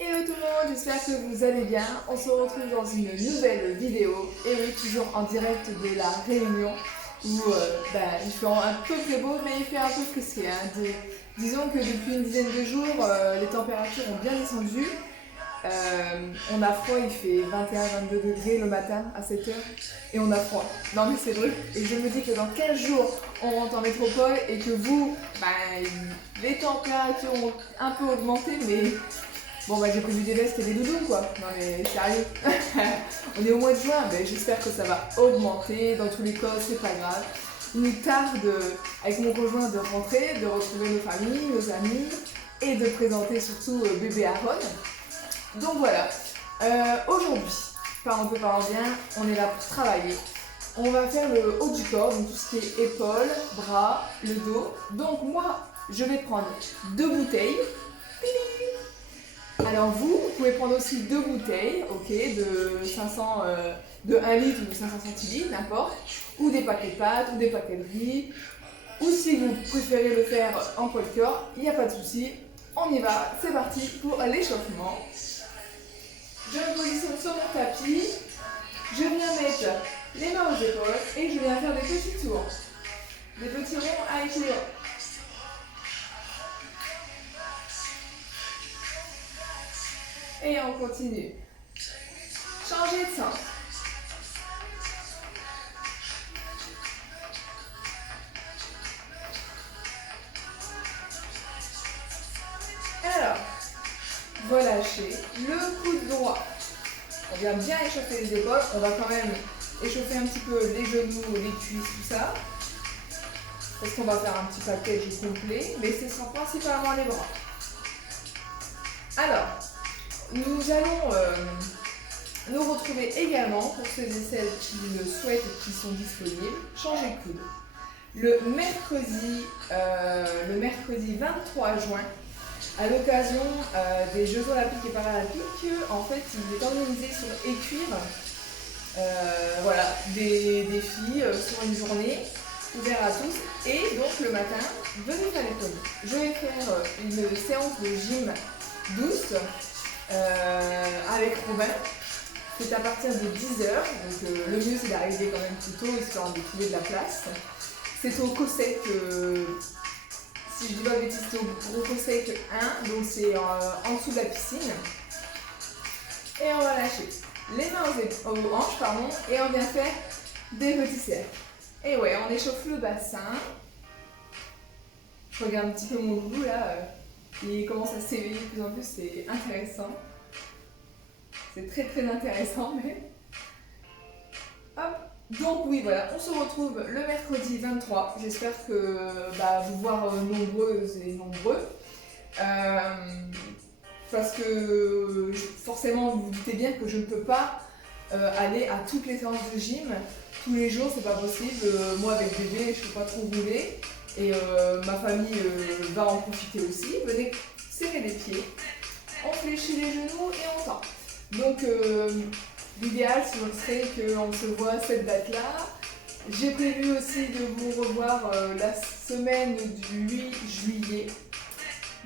Hello tout le monde, j'espère que vous allez bien. On se retrouve dans une nouvelle vidéo et oui, toujours en direct de la Réunion où il fait un peu très beau mais il fait un peu frisqué. Disons que depuis une dizaine de jours, les températures ont bien descendu. On a froid, il fait 21-22 degrés le matin à 7 heures et on a froid. Non mais c'est vrai. Et je me dis que dans 15 jours, on rentre en métropole et que vous, les températures ont un peu augmenté mais bon j'ai prévu des vestes et des doudous quoi. Non mais sérieux. On est au mois de juin, mais j'espère que ça va augmenter. Dans tous les cas, c'est pas grave. Il nous tarde avec mon conjoint de rentrer, de retrouver nos familles, nos amis et de présenter surtout bébé Aaron. Donc voilà, aujourd'hui, on peut parler bien, on est là pour travailler. On va faire le haut du corps, donc tout ce qui est épaules, bras, le dos. Donc moi, je vais prendre 2 bouteilles. Alors vous pouvez prendre aussi 2 bouteilles, ok, de 500, de 1 litre ou de 500 centilitres, n'importe, ou des paquets de pâtes, ou des paquets de riz, ou si vous préférez le faire en poids de corps, il n'y a pas de souci. On y va, c'est parti pour l'échauffement. Je me positionne sur mon tapis, je viens mettre les mains aux épaules et je viens faire des petits tours, des petits ronds à équilibre. Et on continue. Changer de sens. Alors, relâchez le coude droit. On vient bien échauffer les épaules. On va quand même échauffer un petit peu les genoux, les cuisses, tout ça. Parce qu'on va faire un petit package complet, mais ce sera principalement les bras. Alors, nous allons nous retrouver également, pour ceux et celles qui le souhaitent et qui sont disponibles, changer de coude. Le mercredi 23 juin, à l'occasion des Jeux Olympiques et Paralympiques, en fait, il est organisé sur Écuire, des défis sur une journée ouvert à tous. Et donc le matin, venez faire les pommes. Je vais faire une séance de gym douce avec Robin. C'est à partir de 10h, donc le mieux c'est d'arriver quand même plus tôt, histoire de trouver de la place. C'est au Cossec, si je dis pas de bêtises, c'est au Gros Cossec 1, donc c'est en dessous de la piscine. Et on va lâcher les mains aux hanches, et on vient faire des petits cercles. Et ouais, on échauffe le bassin. Je regarde un petit peu mon loulou là, il commence à s'éveiller de plus en plus, c'est intéressant. C'est très très intéressant, mais... Hop. Donc oui, voilà, on se retrouve le mercredi 23. J'espère que vous voir nombreuses et nombreux. Parce que forcément, vous vous doutez bien que je ne peux pas aller à toutes les séances de gym. Tous les jours, c'est pas possible. Moi, avec bébé, je ne peux pas trop rouler. Et ma famille va en profiter aussi. Venez serrer les pieds. On fléchit les genoux et on tend. Donc l'idéal serait qu'on se voit cette date-là. J'ai prévu aussi de vous revoir la semaine du 8 juillet.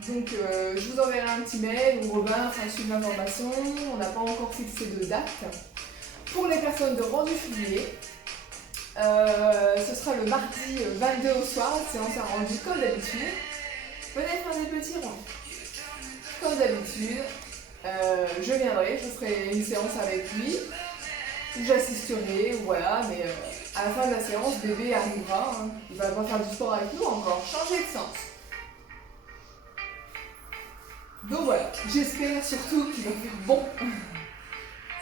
Donc je vous enverrai un petit mail ou Robin fera suivre l'information. On n'a pas encore fixé de date. Pour les personnes de rendu juillet, ce sera le mardi 22 au soir, séance à rendu comme d'habitude. Venez faire des petits ronds. Comme d'habitude. Je viendrai, je ferai une séance avec lui, j'assisterai, voilà, mais à la fin de la séance, bébé arrivera, hein. Il va pas faire du sport avec nous encore, changer de sens. Donc voilà, j'espère surtout qu'il va faire bon.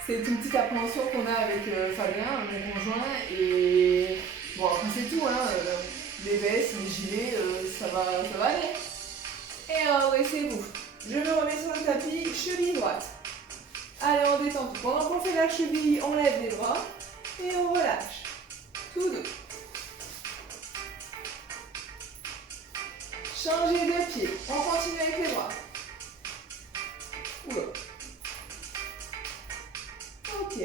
C'est une petite appréhension qu'on a avec Fabien, mon conjoint, et bon après c'est tout, hein, les vestes, les gilets, ça va aller. Et redressez-vous. Je me remets sur le tapis, cheville droite. Allez, on détend tout. Pendant qu'on fait la cheville, on lève les bras et on relâche. Tout doux. Changez de pied. On continue avec les bras. Oula. Ok.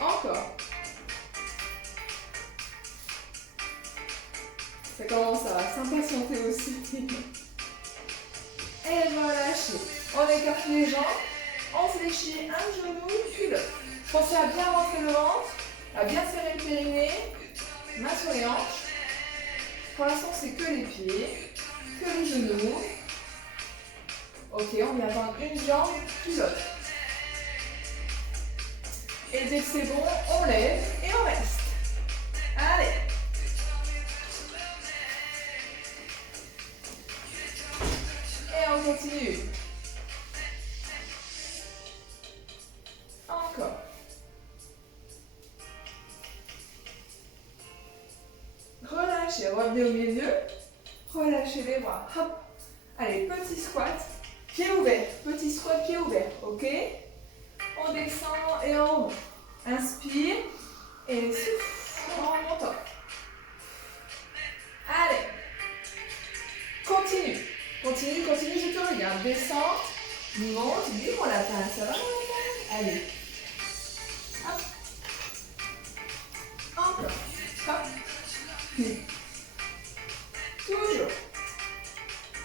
Encore. Ça commence à s'impatienter aussi. Et relâchez. On écarte les jambes. On fléchit un genou, puis l'autre. Pensez à bien rentrer le ventre, à bien serrer le périnée, main sur les hanches. Pour l'instant, c'est que les pieds, que les genoux. Ok, on vient prendre une jambe, puis l'autre. Et dès que c'est bon, on lève et on reste. Allez. Et on continue. Encore. Relâchez, revenez au milieu. Relâchez les bras. Hop. Allez, petit squat, pied ouvert. Petit squat, pied ouvert. Ok. On descend et on remonte. Inspire et souffle en remontant. Allez. Continue. Continue, continue, je te regarde. Descends, monte, libre la pince. Ça va? Allez. Hop. Encore. Hop. Toujours.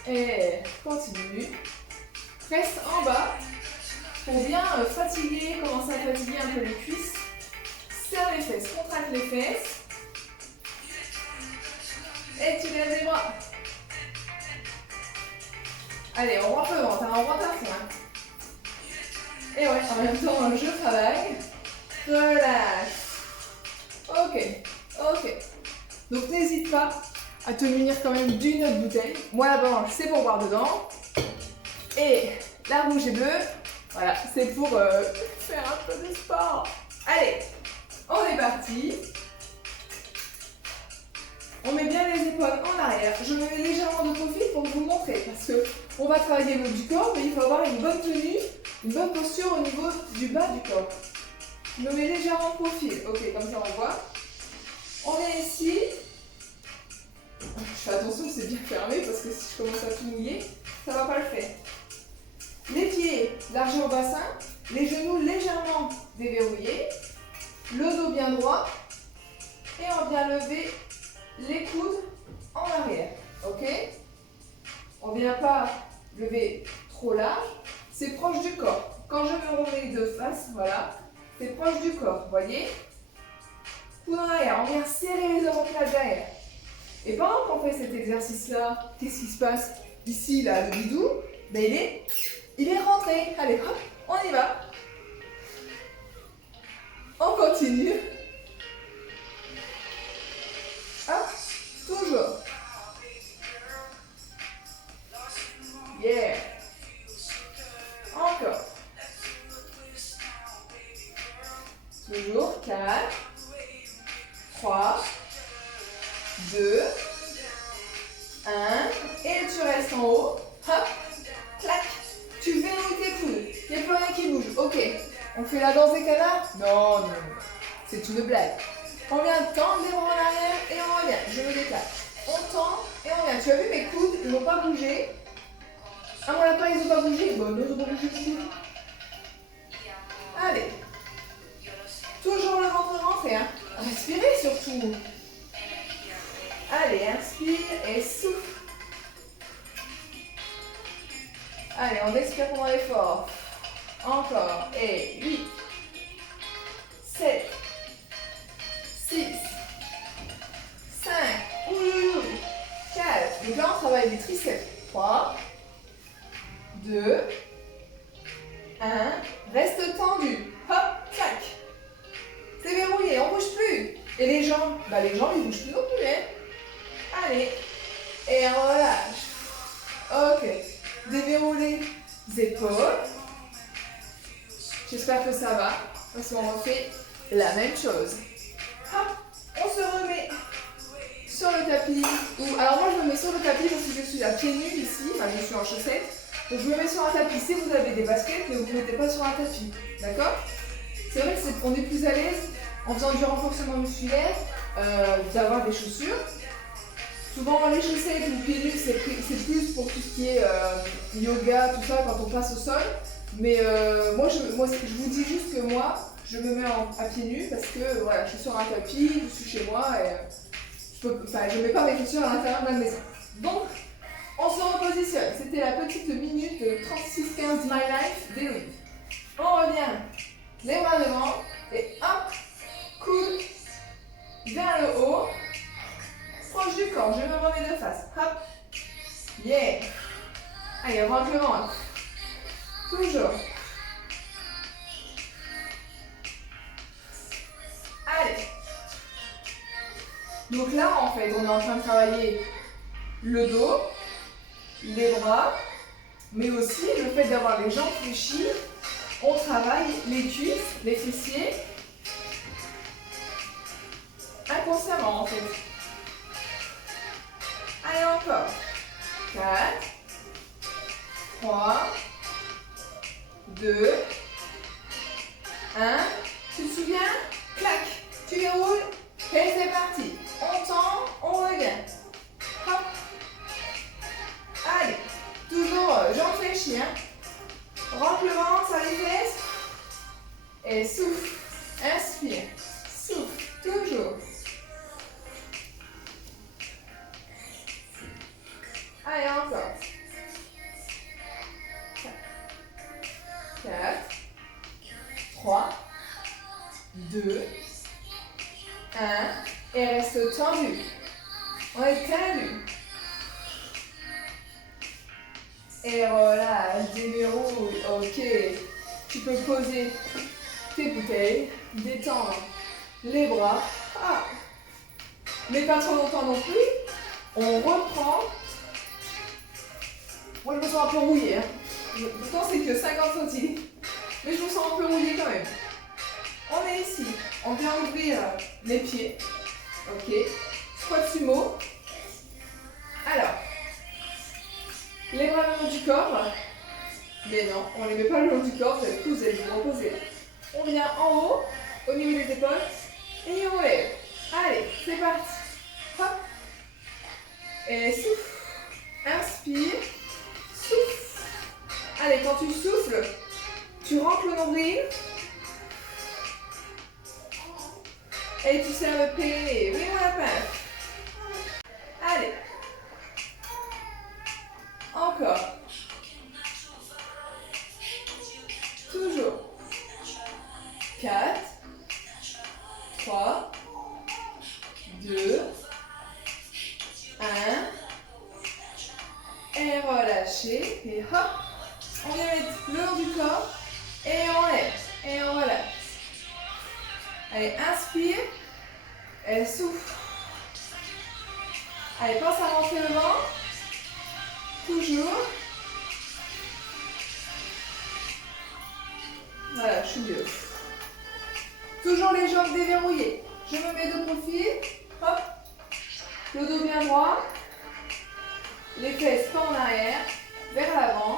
Et continue. Reste en bas. Pour bien fatiguer, commencer à fatiguer un peu les cuisses. Serre les fesses, contracte les fesses. Et tu lèves les bras. Allez, on rentre le ventre, on rentre à fond. Et ouais, en même temps, je travaille. Relâche. Ok, ok. Donc n'hésite pas à te munir quand même d'une autre bouteille. Moi la blanche, c'est pour boire dedans. Et la rouge et bleue, voilà, c'est pour faire un peu de sport. Allez, on est parti. On met bien les épaules en arrière. Je me mets légèrement de profil pour vous montrer parce que on va travailler le haut du corps, mais il faut avoir une bonne tenue, une bonne posture au niveau du bas du corps. Je me mets légèrement de profil. Ok, comme ça on voit. On est ici. Je fais attention, c'est bien fermé parce que si je commence à tout mouiller, ça ne va pas le faire. Les pieds largeur au bassin, les genoux légèrement déverrouillés, le dos bien droit et on vient lever les coudes en arrière. Ok? On ne vient pas lever trop large, c'est proche du corps. Quand je me remets de face, voilà, c'est proche du corps, voyez? Coude en arrière, on vient serrer les omoplates derrière. Et pendant qu'on fait cet exercice-là, qu'est-ce qui se passe? Ici, là, le bidou, ben il est rentré. Allez, hop, on y va. On continue. Hop, toujours. Yeah. Encore. Toujours. 4, 3, 2, 1. Et tu restes en haut. Hop, clac. Tu verrouilles tes coudes. Il n'y a plus rien qui bouge. Ok. On fait la danse des canards? Non, non, non. C'est une blague. On vient tendre les bras en arrière et on revient. Je me décale. On tend et on revient. Tu as vu mes coudes? Ils n'ont pas bougé. Ah, mon lapin, ils n'ont pas bougé. Bon, non, ils n'ont pas bougé du tout. Allez. Toujours le ventre rentré. Hein. Respirez surtout. Allez, inspire et souffle. Allez, on expire pendant l'effort. Encore. Et 8, 7, 6, 5, 4. Donc là, on travaille les triceps. 3, 2, 1. Reste tendu. Hop, clac. C'est verrouillé, on ne bouge plus. Et les jambes? Bah, les jambes, ils ne bougent plus non plus. Hein. Allez. Et on relâche. Ok. Déverrouillez les épaules. J'espère que ça va. Parce qu'on refait la même chose. Hop, on se remet sur le tapis. Alors moi je me mets sur le tapis parce que je suis à pieds nus ici. Enfin, je suis en chaussettes. Donc je me mets sur un tapis. Si vous avez des baskets, ne vous mettez pas sur un tapis. D'accord? C'est vrai qu'on est plus à l'aise en faisant du renforcement musculaire, d'avoir des chaussures. Souvent les chaussettes ou pieds nus c'est plus pour tout ce qui est yoga, tout ça quand on passe au sol. Mais moi je vous dis juste que moi je me mets à pieds nus parce que voilà, je suis sur un tapis, je suis chez moi et je ne mets pas mes chaussures à l'intérieur de la maison. Donc on se repositionne. C'était la petite minute 36-15 My Life d'Héloïse. devant. Et hop, coude vers le haut. Proche du corps, je me remets de face. Hop. Yeah. Allez, rentre le ventre. Toujours. Allez. Donc là, en fait, on est en train de travailler le dos, les bras, mais aussi le fait d'avoir les jambes fléchies. On travaille les cuisses, les fessiers, inconsciemment en fait. Allez, encore. 4, 3, 2, 1. Tu te souviens? Clac. Tu déroules. Et c'est parti. On tend, on regagne. Hop. Allez. Toujours jambes fléchies. Hein. Rentre le ventre, ça les fesses. Et souffle. Inspire. Souffle. Toujours. Allez, encore. 4, 3, 2, 1. Et reste tendu. On est tendu. Et relâche, déverrouille. Ok. Tu peux poser tes bouteilles, détendre les bras. Ah. Mais pas trop longtemps non plus. On reprend. Moi, je me sens un peu rouillée. Hein. Pourtant, c'est que 50 centilitres. Mais je me sens un peu rouillée quand même. On est ici. On vient ouvrir les pieds. Ok. Squat sumo. Alors, les bras le long du corps. Mais non, on ne les met pas le long du corps. Vous allez tous vous reposer. On vient en haut, au niveau des épaules. Et on lève. Allez, c'est parti. Hop. Et souffle. Inspire. Souffle. Allez, quand tu souffles, tu rentres le nombril. Et tu serres le périnée. Ouvre la pince. Allez. Encore. Toujours. 4, 3, 2, 1. Et relâchez. Et hop. On vient mettre le long du corps. Et on lève. Et on relâche. Allez, inspire. Et souffle. Allez, pense à rentrer le ventre. Toujours. Voilà, je suis mieux. Toujours les jambes déverrouillées. Je me mets de profil. Hop. Le dos bien droit. Les fesses pas en arrière. Vers l'avant.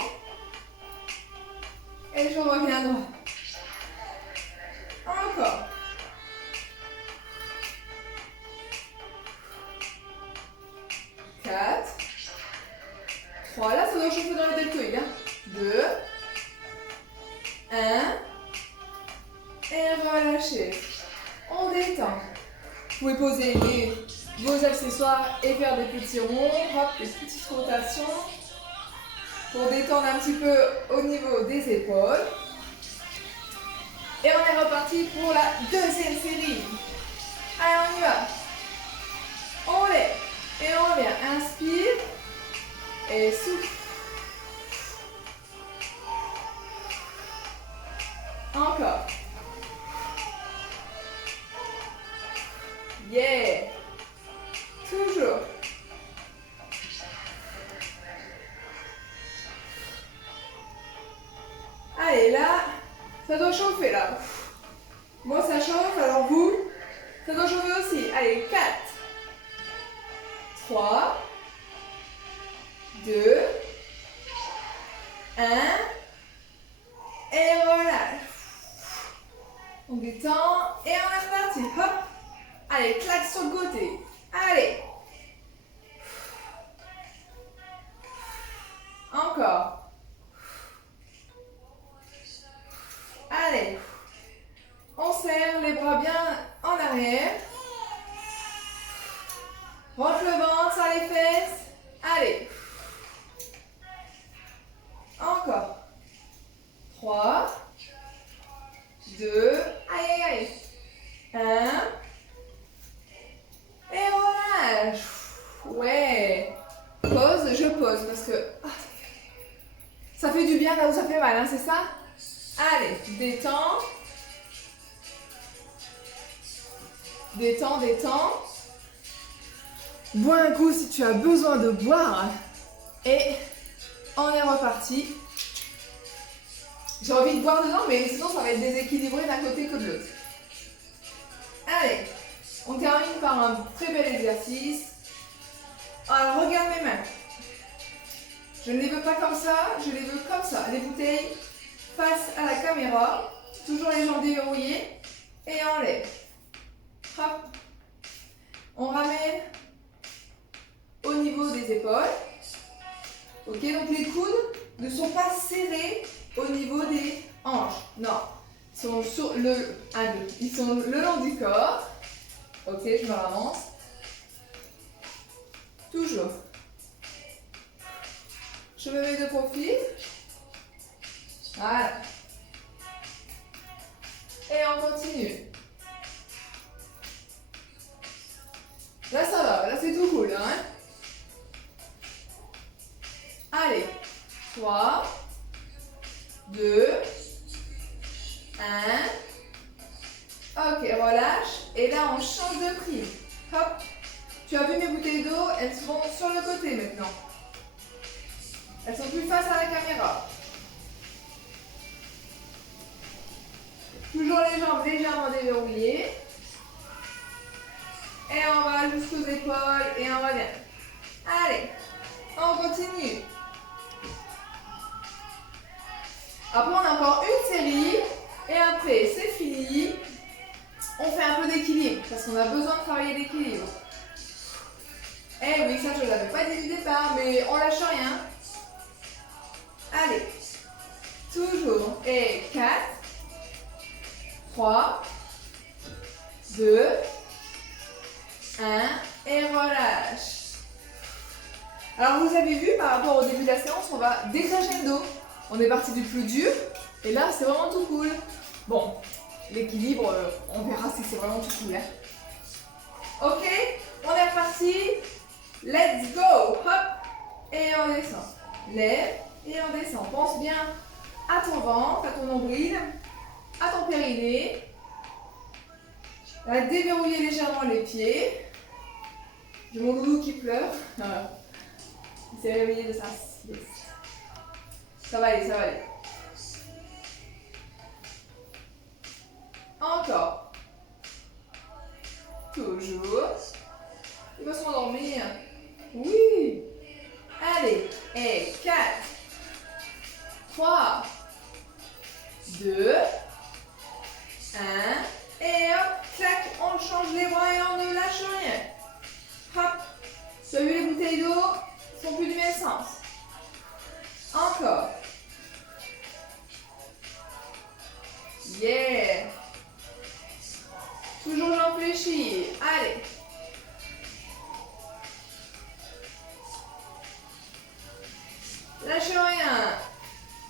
Et je reviens droit. Encore. 4, 3, là ça doit chauffer dans les deltoïdes. 2, 1. Et relâchez. On détend. Vous pouvez poser vos accessoires et faire des petits ronds. Hop, des petites rotations. Pour détendre un petit peu au niveau des épaules. Et on est reparti pour la deuxième série. Allez, on y va. On lève. Et on revient. Inspire. Et souffle. Encore. Yeah. Toujours. Allez, là, ça doit chauffer, là. Moi, ça chauffe, alors vous, ça doit chauffer aussi. Allez, 4, 3, 2, 1. Et relâche. On détend et on est reparti. Hop. Allez, claque sur le côté. Allez. Encore. Allez. On serre les bras bien en arrière. Rentre le ventre, ça les fesses. Allez. Encore. 3, 2, c'est ça? Allez, détends. Détends, détends. Bois un coup si tu as besoin de boire. Et on est reparti. J'ai envie de boire dedans, mais sinon ça va être déséquilibré d'un côté que de l'autre. Allez, on termine par un très bel exercice. Alors regarde mes mains. Je ne les veux pas comme ça, je les veux comme ça. Les bouteilles face à la caméra. Toujours les jambes déverrouillées. Et on lève. Hop. On ramène au niveau des épaules. Ok, donc les coudes ne sont pas serrés au niveau des hanches. Non. Ils sont sur ils sont le long du corps. Ok, je me ravance. Toujours. Je me mets de profil. Voilà. Et on continue. Là ça va, là c'est tout cool, hein. Allez. 3, 2, 1. Ok, relâche. Et là on change de prise. Hop. Tu as vu mes bouteilles d'eau, elles sont sur le côté maintenant. Elles sont plus face à la caméra. Toujours les jambes légèrement déverrouillées. Et on va jusqu'aux épaules et on revient. Allez, on continue. Après, on a encore une série. Et après, c'est fini. On fait un peu d'équilibre parce qu'on a besoin de travailler l'équilibre. Eh oui, ça je ne l'avais pas dit du départ, mais on lâche rien. Allez, toujours. Et 4, 3, 2, 1. Et relâche. Alors vous avez vu, par rapport au début de la séance, on va décrescendo. On est parti du plus dur. Et là, c'est vraiment tout cool. Bon, l'équilibre, on verra si c'est vraiment tout cool. Hein. Ok, on est reparti. Let's go. Hop. Et on descend. Lève et on descend. Pense bien à ton ventre, à ton nombril, à ton périnée. Déverrouiller légèrement les pieds. J'ai mon loulou qui pleure. Il s'est réveillé de sa sieste. Ça va aller, ça va aller. Encore. Toujours. Il va s'endormir. Oui. Allez. Et 4, 3, 2, 1. Et hop, clac, on change les bras et on ne lâche rien. Hop. Tu as vu les bouteilles d'eau sont plus du même sens. Encore. Yeah. Toujours jambes fléchies. Allez. Lâchez rien.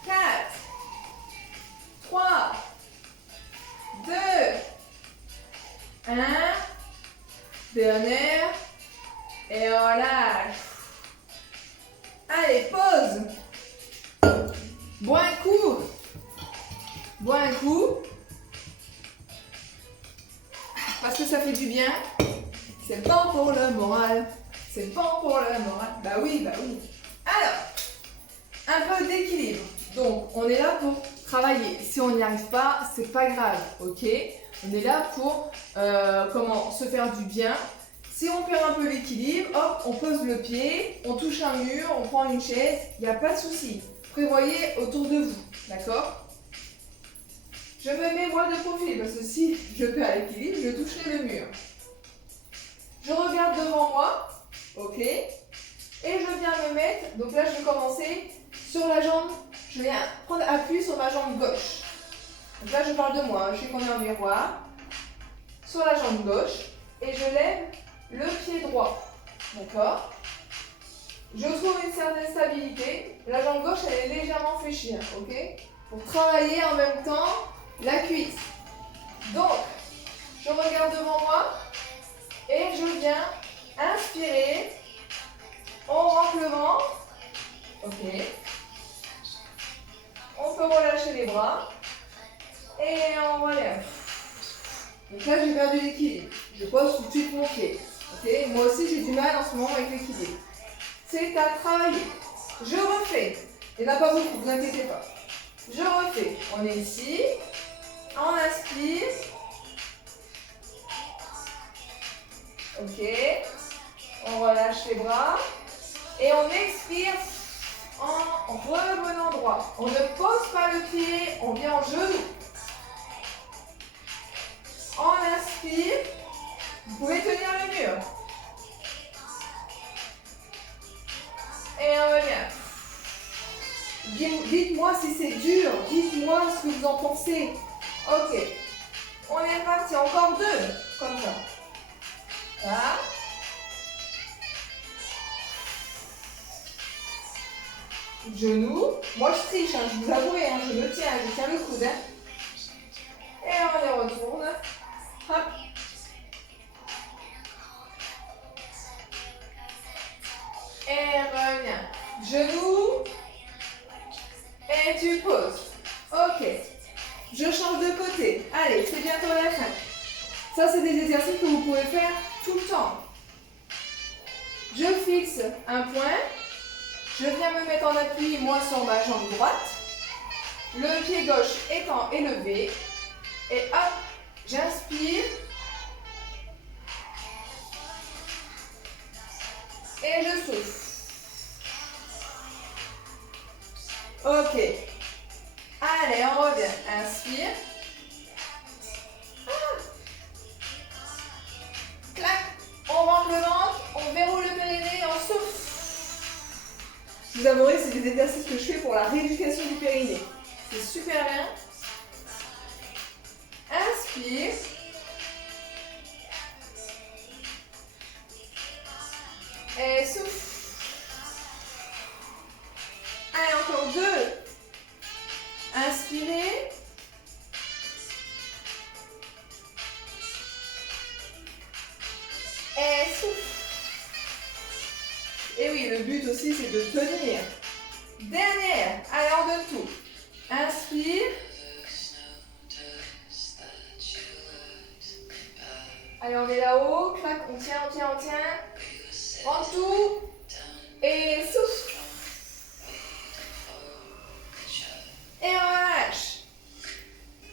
4, 3, 2, 1. Dernière. Et on lâche. Allez, pause. Bois un coup. Bois un coup. Parce que ça fait du bien. C'est bon pour le moral. C'est bon pour le moral. Bah oui, bah oui. Alors, un peu d'équilibre. Donc, on est là pour travailler. Si on n'y arrive pas, c'est pas grave, ok? On est là pour se faire du bien. Si on perd un peu l'équilibre, hop, on pose le pied, on touche un mur, on prend une chaise, il n'y a pas de souci. Prévoyez autour de vous, d'accord? Je me mets moi de profil parce que si je perds l'équilibre, je toucherai le mur. Je regarde devant moi, ok? Et je viens me mettre, donc là je vais commencer sur la jambe, je viens prendre appui sur ma jambe gauche. Donc là je parle de moi, je sais qu'on est en miroir. Sur la jambe gauche et je lève le pied droit, d'accord? Je trouve une certaine stabilité. La jambe gauche, elle est légèrement fléchie, ok? Pour travailler en même temps la cuisse. Donc, je regarde devant moi et je viens inspirer. On rentre le ventre, ok? On peut relâcher les bras. Et on relève. Donc là, j'ai perdu l'équilibre. Je pose tout de suite mon pied. Okay, moi aussi, j'ai du mal en ce moment avec l'équilibre. C'est à travailler. Je refais. Il n'y en a pas beaucoup, ne vous inquiétez pas. Je refais. On est ici. On inspire. Ok. On relâche les bras. Et on expire en revenant droit. On ne pose pas le pied, on vient en genou. On inspire. Vous pouvez tenir le mur. Et on revient. Dites-moi si c'est dur. Dites-moi ce que vous en pensez. Ok. On est reparti. Encore deux. Comme ça. Là. Genou. Moi je triche, hein, je vous avoue, hein, je me tiens, je tiens le coude. Hein. Et on y retourne. Hop. Et reviens. Genou. Et tu poses. Ok. Je change de côté. Allez, c'est bientôt la fin. Ça, c'est des exercices que vous pouvez faire tout le temps. Je fixe un point. Je viens me mettre en appui, moi, sur ma jambe droite. Le pied gauche étant élevé. Et hop, j'inspire. Et je souffle. Ok. Allez, on revient. Inspire. Ah. Clac. On rentre le ventre, on verrouille le périnée et on souffle. Vous avouerez, c'est des exercices que je fais pour la rééducation du périnée. C'est super bien. Inspire. Et souffle. Allez, encore deux. Inspirez. Et souffle. Et oui, le but aussi, c'est de tenir. Dernière. Allez, on donne tout. Inspire. Allez, on est là-haut. Clac, on tient, on tient, on tient. Prends tout. Et souffle. Et on relâche.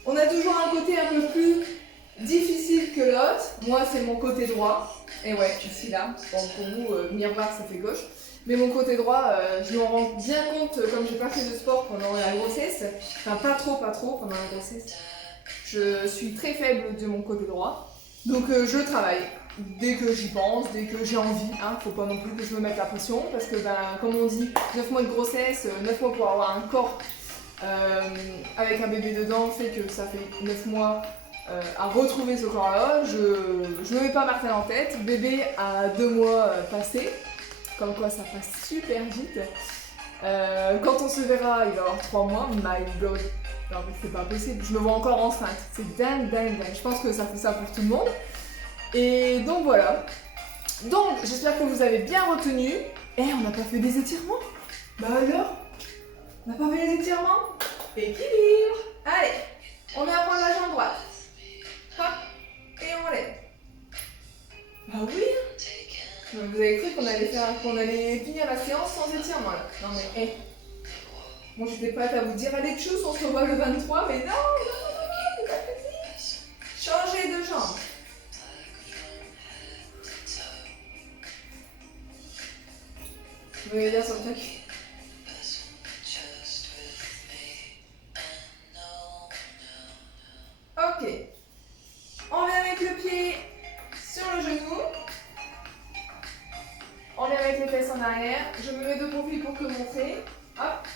On a toujours un côté un peu plus difficile que l'autre. Moi, c'est mon côté droit. Et ouais, ici, là. Bon, pour vous, miroir, ça fait gauche. Mais mon côté droit, je m'en rends bien compte, comme j'ai pas fait de sport pendant la grossesse. Enfin, pas trop pendant la grossesse. Je suis très faible de mon côté droit. Donc, je travaille. Dès que j'y pense, dès que j'ai envie. Hein, faut pas non plus que je me mette la pression. Parce que, ben, comme on dit, 9 mois de grossesse, 9 mois pour avoir un corps avec un bébé dedans, fait que ça fait 9 mois à retrouver ce corps-là. Je me mets pas Martel en tête. Bébé a 2 mois passés. Comme quoi ça passe super vite. Quand on se verra, il va avoir 3 mois. My God. Non mais c'est pas possible. Je me vois encore enceinte. C'est dingue. Je pense que ça fait ça pour tout le monde. Et donc voilà. Donc j'espère que vous avez bien retenu. Et on n'a pas fait des étirements. Bah alors, on n'a pas fait les étirements. Équilibre. Allez, on met à prendre la jambe droite. Hop. Et on lève. Bah oui. Vous avez cru qu'on allait finir la séance sans étirement là. Non mais hé. Bon, j'étais prête à vous dire allez tchuss, on se revoit le 23, mais non, c'est pas possible. Changez de jambe. Vous voyez bien sur le tapis. Ok. On vient avec le pied sur le genou. On vient avec les fesses en arrière. Je me mets de profil pour te montrer. Hop.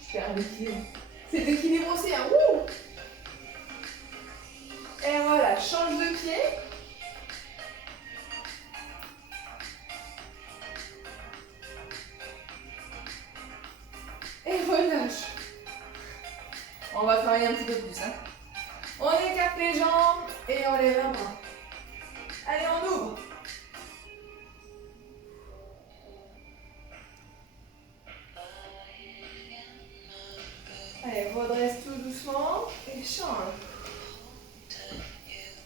Je perds l'équilibre. C'est l'équilibre aussi, hein. Wouh. Et voilà, change de pied. Et relâche. On va travailler un petit peu plus. Hein. On écarte les jambes et on lève un bras. Allez, on ouvre. redresse tout doucement et change.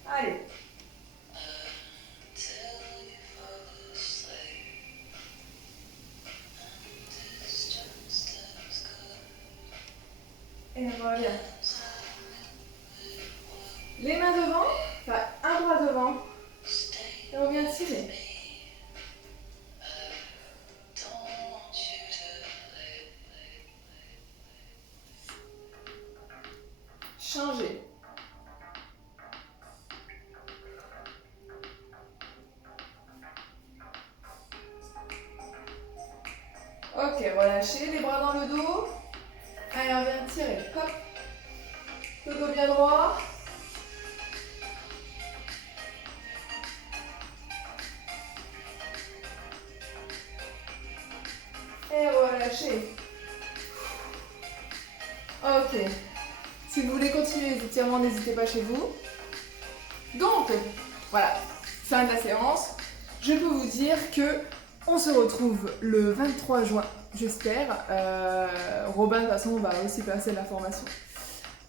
Allez. Et reviens. Les mains devant, enfin un bras devant. Et on vient tirer. Changer. Ok, relâchez les bras dans le dos. Allez, on vient tirer. Hop. Le dos bien droit. Et relâchez. Ok. Si vous voulez continuer les étirements, n'hésitez pas chez vous. Donc, voilà, fin de la séance. Je peux vous dire que on se retrouve le 23 juin, j'espère. Robin, de toute façon, va aussi passer la formation.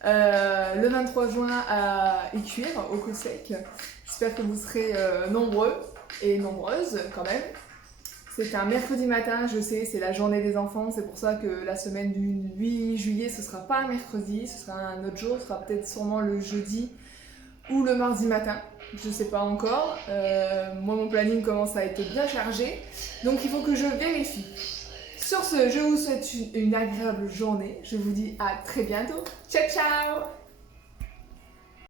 Le 23 juin à Écuire, au COSEC. J'espère que vous serez nombreux et nombreuses quand même. C'est un mercredi matin, je sais, c'est la journée des enfants, c'est pour ça que la semaine du 8 juillet, ce sera pas un mercredi, ce sera un autre jour, ce sera peut-être sûrement le jeudi ou le mardi matin, je sais pas encore. Moi, mon planning commence à être bien chargé, donc il faut que je vérifie. Sur ce, je vous souhaite une agréable journée, je vous dis à très bientôt, ciao ciao!